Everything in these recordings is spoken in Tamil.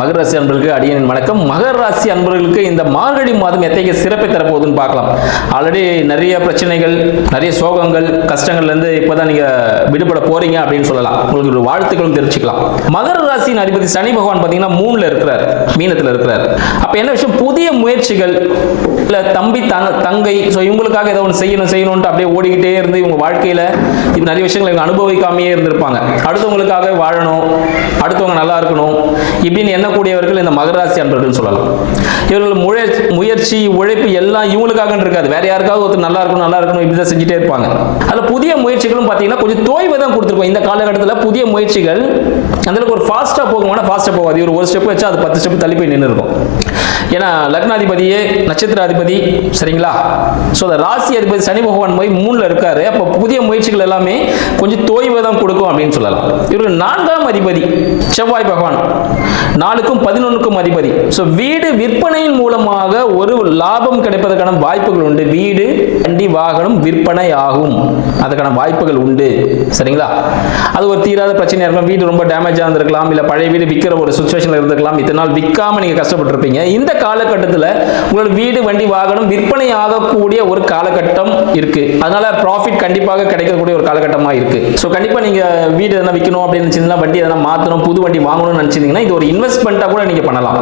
அன்பனின் வணக்கம். மகர ராசி அன்பர்களுக்கு இந்த மார்கழி மாதம் எத்தகைய சிறப்பை தரப்போகுதுன்னு பார்க்கலாம். ஆல்ரெடி நிறைய பிரச்சனைகள் நிறைய சோகங்கள் கஷ்டங்கள்லேருந்து இப்போ தான் நீங்கள் விடுபட போறீங்க அப்படின்னு சொல்லலாம். உங்களுக்கு ஒரு வாழ்த்துக்களும் தெரிஞ்சுக்கலாம் மகர ராசியின் அதிபதி சனி பகவான் பார்த்தீங்கன்னா மூணில் இருக்கிறார் மீனத்தில் இருக்கிறார். அப்போ என்ன விஷயம்? புதிய முயற்சிகள் இல்லை தம்பி தங்க தங்கை ஸோ இவங்களுக்காக ஏதோ ஒன்று செய்யணும் செய்யணும்ட்டு அப்படியே ஓடிக்கிட்டே இருந்து இவங்க வாழ்க்கையில் இது நிறைய விஷயங்களை இவங்க அனுபவிக்காமையே இருந்திருப்பாங்க. அடுத்தவங்களுக்காக வாழணும் அடுத்தவங்க நல்லா இருக்கணும். இப்படின்னு என்ன எண்ணக்கூடியவர்கள் இந்த மகராசி அன்பர்கள் சொல்லலாம். இவர்கள் முயற்சி முயற்சி உழைப்பு எல்லாம் இவங்களுக்காக இருக்காது. வேற யாருக்காவது ஒருத்தர் நல்லா இருக்கணும் நல்லா இருக்கணும் இப்படி தான் செஞ்சுட்டே இருப்பாங்க. அதில் புதிய முயற்சிகளும் பார்த்தீங்கன்னா கொஞ்சம் தோய்வை தான் கொடுத்துருக்கோம். இந்த காலகட்டத்தில் புதிய முயற்சிகள் அந்த அளவுக்கு ஒரு ஃபாஸ்ட்டாக போகுமானா ஃபாஸ்ட்டாக போகாது. ஒரு ஒரு ஸ்டெப் வச்சா அது பத்து ஸ்டெப் தள்ளி போய் நின்று இருக்கும் ஏன்னா லக்னாதிபதியே நட்சத்திராதிபதி சரிங்களா? ஸோ அந்த ராசி அதிபதி சனி பகவான் போய் மூணில் இருக்காரு. அப்போ புதிய முயற்சிகள் எல்லாமே கொஞ்சம் தோய்வை தான் கொடுக்கும் அப்படின்னு சொல்லலாம். இவருக்கு நான்காம் அதிபதி செவ்வாய் பகவான். நாலு நாலுக்கும் பதினொன்றுக்கும் அதிபதி. ஸோ வீடு விற்பனையின் மூலமாக ஒரு லாபம் கிடைப்பதற்கான வாய்ப்புகள் உண்டு. வீடு வண்டி வாகனம் விற்பனை ஆகும் அதுக்கான வாய்ப்புகள் உண்டு. சரிங்களா? அது ஒரு தீராத பிரச்சனையாக இருக்கலாம் வீடு ரொம்ப டேமேஜாக இருந்திருக்கலாம். இல்லை பழைய வீடு விற்கிற ஒரு சுச்சுவேஷனில் இருந்திருக்கலாம். இத்தனை நாள் விற்காம நீங்கள் கஷ்டப்பட்டிருப்பீங்க. இந்த காலகட்டத்தில் உங்களோட வீடு வண்டி வாகனம் விற்பனை ஆகக்கூடிய ஒரு காலகட்டம் இருக்கு. அதனால ப்ராஃபிட் கண்டிப்பாக கிடைக்கக்கூடிய ஒரு காலகட்டமாக இருக்கு. ஸோ கண்டிப்பாக நீங்கள் வீடு எதனா விற்கணும் அப்படின்னு நினச்சிருந்தா வண்டி எதனா மாற்றணும் புது வண்டி வாங்கணும்னு நினச்சிருந்தீங்கன்னா இது ஒரு இன்வெஸ்ட்மெண்ட் இன்வெஸ்ட்மெண்ட்டாக கூட நீங்கள் பண்ணலாம்.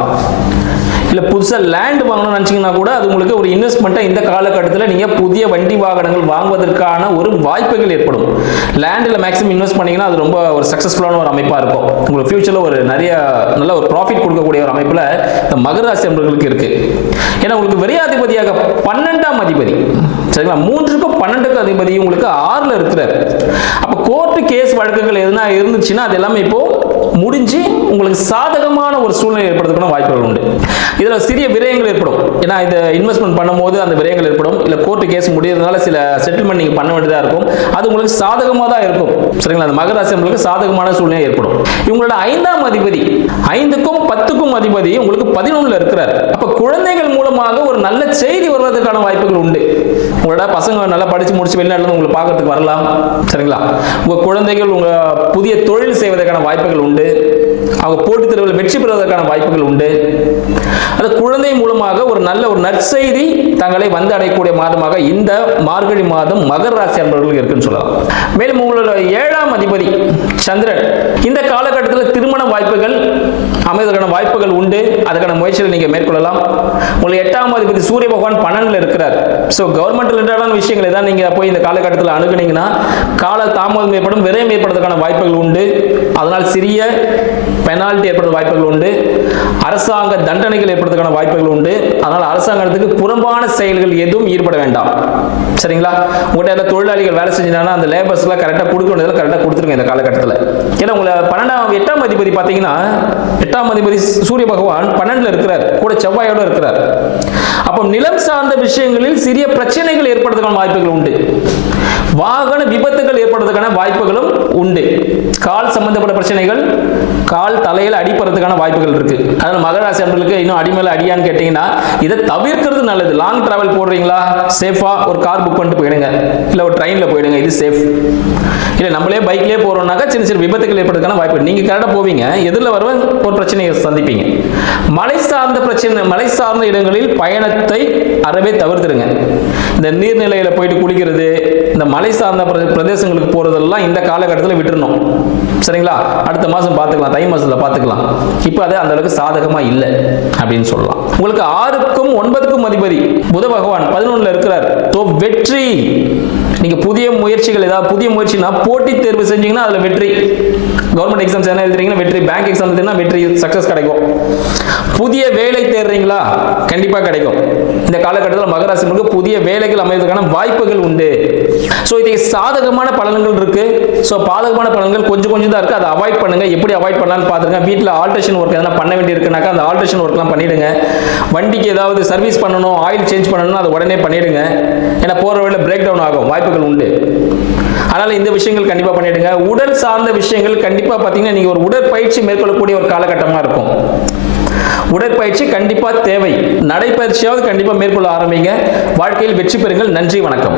இல்லை புதுசாக லேண்ட் வாங்கணும்னு நினச்சிங்கன்னா கூட அது உங்களுக்கு ஒரு இன்வெஸ்ட்மெண்ட்டாக இந்த காலகட்டத்தில் நீங்கள் புதிய வண்டி வாகனங்கள் வாங்குவதற்கான ஒரு வாய்ப்புகள் ஏற்படும். லேண்டில் மேக்ஸிமம் இன்வெஸ்ட் பண்ணிங்கன்னா அது ரொம்ப ஒரு சக்ஸஸ்ஃபுல்லான ஒரு அமைப்பாக இருக்கும். உங்களுக்கு ஃபியூச்சரில் ஒரு நிறைய நல்ல ஒரு ப்ராஃபிட் கொடுக்கக்கூடிய ஒரு அமைப்பில் இந்த மகராசி அன்பர்களுக்கு இருக்குது ஏன்னா உங்களுக்கு விரையாதிபதியாக பன்னெண்டாம் அதிபதி. சரிங்களா? மூன்றுக்கும் பன்னெண்டுக்கும் அதிபதி உங்களுக்கு ஆறில் இருக்கிறார். அப்போ கோர்ட்டு கேஸ் வழக்குகள் எதுனா இருந்துச்சுன்னா அது எல்லாமே இப்போது முடிஞ்சு உங்களுக்கு சாதகமான ஒரு சூழ்நிலை ஏற்படுறதுக்கான வாய்ப்புகள் உண்டு. இதில் சிறிய விரயங்கள் ஏற்படும். ஏன்னா இதை இன்வெஸ்ட்மெண்ட் பண்ணும்போது அந்த விரயங்கள் ஏற்படும். இல்லை கோர்ட்டு கேஸ் முடியறதுனால சில செட்டில்மெண்ட் நீங்கள் பண்ண வேண்டியதாக இருக்கும். அது உங்களுக்கு சாதகமாக தான் இருக்கும். சரிங்களா? அந்த மகராசி உங்களுக்கு சாதகமான சூழ்நிலை ஏற்படும். இவங்களோட ஐந்தாம் அதிபதி ஐந்துக்கும் பத்துக்கும் அதிபதி உங்களுக்கு பதினொன்றில் இருக்கிறார். அப்போ குழந்தைகள் மூலமாக ஒரு நல்ல செய்தி வருவதற்கான வாய்ப்புகள் உண்டு. உங்களோட பசங்க நல்லா படித்து முடிச்சு வெளிநாட்டில் உங்களை பார்க்கறதுக்கு வரலாம். சரிங்களா? உங்கள் குழந்தைகள் உங்கள் புதிய தொழில் செய்வதற்கான வாய்ப்புகள் உண்டு. அவங்க போட்டித் தேர்வில் வெற்றி பெறுவதற்கான வாய்ப்புகள் உண்டு. அந்த குழந்தை மூலமாக ஒரு நல்ல ஒரு நற்செய்தி தங்களை வந்து அடையக்கூடிய மாதமாக இந்த மார்கழி மாதம் மகர ராசி அன்பர்களுக்கு இருக்குன்னு சொல்லலாம். மேலும் உங்களோட ஏழாம் அதிபதி சந்திரன் இந்த காலகட்டத்தில் திருமண வாய்ப்புகள் அமைவதற்கான வாய்ப்புகள் உண்டு. அதுக்கான முயற்சிகளை நீங்கள் மேற்கொள்ளலாம். உங்களுக்கு எட்டாம் அதிபதி சூரிய பகவான் பன்னெண்டில் இருக்கிறார். ஸோ கவர்மெண்ட் ரிலேட்டடான விஷயங்களை தான் நீங்கள் போய் இந்த காலகட்டத்தில் அணுகுனீங்கன்னா கால தாமதம் ஏற்படும் விரயம் ஏற்படுறதுக்கான வாய்ப்புகள் உண்டு. அதனால் சிறிய பெனால்ட்டி ஏற்படுற வாய்ப்புகள் உண்டு. அரசாங்க தண்டனைகள் ஏற்படுறதுக்கான வாய்ப்புகள் உண்டு. அதனால் அரசாங்கத்துக்கு புறம்பான செயல்கள் எதுவும் ஈடுபட வேண்டாம். சரிங்களா? உங்கள்கிட்ட ஏதாவது தொழிலாளிகள் வேலை செஞ்சாங்கன்னா அந்த லேபர்ஸ்லாம் கரெக்டாக கொடுக்க வேண்டியதில் கரெக்டாக கொடுத்துருங்க இந்த காலகட்டத்தில். ஏன்னா உங்களை பன்னெண்டாம் எட்டாம் அதிபதி பார்த்தீங்கன்னா எட்டாம் அதிபதி சூரிய பகவான் பன்னெண்டுல இருக்கிறார். கூட செவ்வாயோட இருக்கிறார். அப்போ நிலம் சார்ந்த விஷயங்களில் சிறிய பிரச்சனைகள் ஏற்படுறதுக்கான வாய்ப்புகள் உண்டு. வாகன விபத்துகள் ஏற்படுறதுக்கான வாய்ப்புகளும் உண்டு. கால் சம்பந்தப்பட்ட பிரச்சனைகள் கால் தலையில் அடிப்படுறதுக்கான வாய்ப்புகள் இருக்கு. அதனால மகராசி அன்பர்களுக்கு இன்னும் அடிமேல அடியான்னு கேட்டீங்கன்னா இதை தவிர்க்கிறது நல்லது. லாங் டிராவல் போடுறீங்களா? சேஃபா ஒரு கார் புக் பண்ணிட்டு போயிடுங்க. இல்லை ஒரு ட்ரெயினில் போயிடுங்க. இது சேஃப் இல்லை நம்மளே பைக்லேயே போகிறோம்னாக்கா சின்ன சின்ன விபத்துகள் ஏற்படுறதுக்கான வாய்ப்பு நீங்கள் கரெக்டாக போவீங்க. எதிரில் வரவன் ஒரு பிரச்சனையை சந்திப்பீங்க. மலை சார்ந்த பிரச்சனை மலை சார்ந்த இடங்களில் பயணத்தை அறவே தவிர்த்துடுங்க. இந்த நீர்நிலையில் போயிட்டு குளிக்கிறது இந்த மலை சார்ந்த பிரதேசங்களுக்கு போகிறதெல்லாம் இந்த காலகட்டத்தில் விட்டுறணும். சரிங்களா? அடுத்த மாதம் பார்த்துக்கலாம். தை மாதத்தில் பார்த்துக்கலாம். இப்போ அது அந்த அளவுக்கு சாதகமாக இல்லை அப்படின்னு சொல்லலாம். உங்களுக்கு ஆறுக்கும் ஒன்பதுக்கும் அதிபதி புத பகவான் பதினொன்றில் இருக்கிறார். ஸோ வெற்றி. நீங்கள் புதிய முயற்சிகள் ஏதாவது புதிய முயற்சினா போட்டித் தேர்வு செஞ்சீங்கன்னா அதில் வெற்றி. கவர்மெண்ட் எக்ஸாம்ஸ் என்ன எழுதுறீங்கன்னா வெற்றி. பேங்க் எக்ஸாம் எழுதுனா வெற்றி. சக்சஸ் கிடைக்கும். புதிய வேலை தேடுறீங்களா? கண்டிப்பாக கிடைக்கும். இந்த காலகட்டத்தில் மகராசினுக்கு புதிய வேலைகள் அமைவதற்கான வாய்ப்புகள் உண்டு. ஸோ இதை சாதகமான பலன்கள் இருக்கு. ஸோ பாதகமான பலன்கள் கொஞ்சம் கொஞ்சம் தான் இருக்கு. அதை அவாய்ட் பண்ணுங்க. எப்படி அவாய்ட் பண்ணலாம்னு பார்த்துருங்க. வீட்டில் ஆல்ட்ரேஷன் ஒர்க் எதனா பண்ண வேண்டியிருக்குனாக்கா அந்த ஆல்ட்ரேஷன் ஒர்க்லாம் பண்ணிடுங்க. வண்டிக்கு ஏதாவது சர்வீஸ் பண்ணணும் ஆயில் சேஞ்ச் பண்ணணும்னா அதை உடனே பண்ணிடுங்க. ஏன்னா போகிற வழியில் பிரேக் டவுன் ஆகும். வாய்ப்புகள் உண்டு. அதனால் இந்த விஷயங்கள் கண்டிப்பாக பண்ணிடுங்க. உடல் சார்ந்த விஷயங்கள் கண்டிப்பாக கண்டிப்பாக பார்த்தீங்கன்னா நீங்கள் ஒரு உடற்பயிற்சி மேற்கொள்ளக்கூடிய ஒரு காலகட்டமாக இருக்கும். உடற்பயிற்சி கண்டிப்பாக தேவை. நடைப்பயிற்சியாவது கண்டிப்பாக மேற்கொள்ள ஆரம்பிங்க. வாழ்க்கையில் வெற்றி பெறுங்கள். நன்றி வணக்கம்.